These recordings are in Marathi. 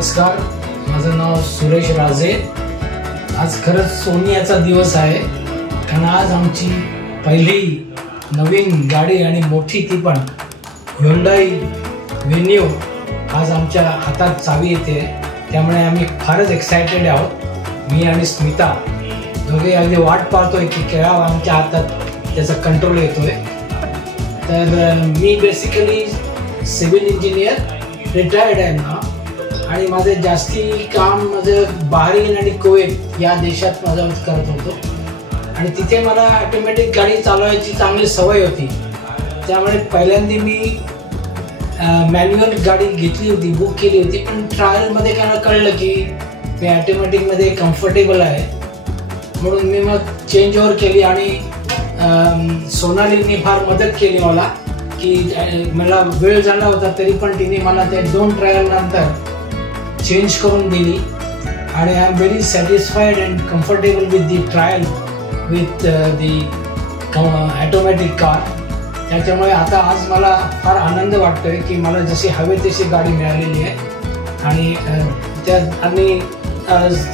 नमस्कार, माझं नाव सुरेश राजे। आज खरंच सोनियाचा दिवस आहे, कारण आज आमची पहिली नवीन गाडी आणि मोठी ती पण Hyundai Venue आज आमच्या हातात चावी येते। त्यामुळे आम्ही फारच एक्साइटेड आहोत। मी आणि स्मिता दोघे अगदी वाट पाहतोय की केव्हा आमच्या हातात त्याचा कंट्रोल येतोय। तर मी बेसिकली सिव्हिल इंजिनियर रिटायर्ड आहे ना, आणि माझे जास्ती काम माझं बहरीन आणि कुवेत या देशात माझं करत होतो, आणि तिथे मला ऑटोमॅटिक गाडी चालवायची चांगली सवय होती। त्यामुळे पहिल्यांदा मी मॅन्युअल गाडी घेतली होती, बुक केली होती, पण ट्रायलमध्ये मला कळलं की मी ऑटोमॅटिकमध्ये कम्फर्टेबल आहे, म्हणून मी मग चेंज ओव्हर केली। आणि सोनालीने फार मदत केली मला की मला वेळ झाला होता तरी पण तिने मला ते 2 ट्रायल नंतर चेंज करून दिली, आणि I am very satisfied and comfortable with the trial with the automatic car. त्याच्यामुळे आता आज मला फार आनंद वाटतोय की मला जशी हवे तशी गाडी मिळालेली आहे। आणि त्यात आणि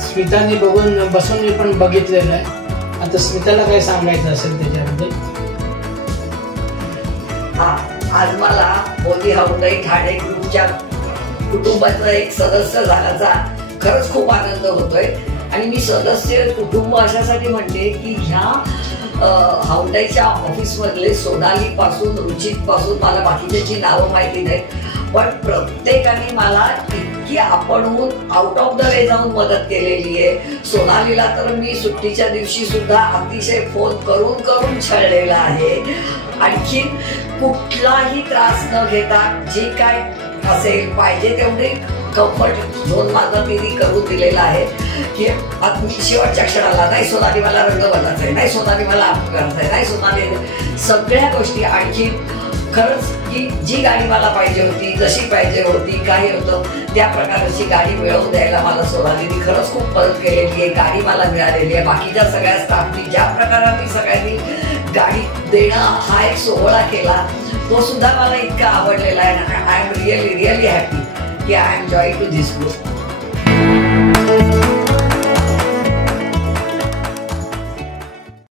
स्मिताने बसून मी पण बघितलेलं आहे। आता स्मिताला काय सांगायचं असेल त्याच्याबद्दल? आज मला मोदी Hyundai ठाणे ग्रुपच्या कुटुंबाचा एक सदस्य झाल्याचा खरंच खूप आनंद होतोय। आणि मी सदस्य कुटुंब अशासाठी म्हणते की ह्या Hyundaiच्या ऑफिस मधले सोनाली पासून रुचित पासून मला बाकीच्याची नावं माहिती नाहीत, पण प्रत्येकाने मला इतकी आपणहून आउट ऑफ द वे जाऊन मदत केलेली आहे। सोनालीला तर मी सुट्टीच्या दिवशी सुद्धा अतिशय फोन करून करून छळलेला आहे। आणखी कुठलाही त्रास न घेता जे काय असेल पाहिजे तेवढी कम्फर्ट झोन माझा तिने करून दिलेला आहे की शेवटच्या क्षणाला नाही सोनाली मला रंग बदलायचा आहे, नाही सोनाली मला आप करायचं आहे, नाही सोनाली सगळ्या गोष्टी। आणखी खरंच की जी गाडी मला पाहिजे होती, जशी पाहिजे होती, काही होतं त्या प्रकारची गाडी मिळवून द्यायला मला सोनालीने खरंच खूप मदत केलेली आहे। गाडी मला मिळालेली आहे। बाकीच्या सगळ्या स्टाफनी ज्या प्रकाराने सगळ्यांनी गाडी देणं हा एक सोहळा केला तो सुद्धा मला इतका आवडलेला आहे। आय एम रिअली हॅपी की I am join to this group.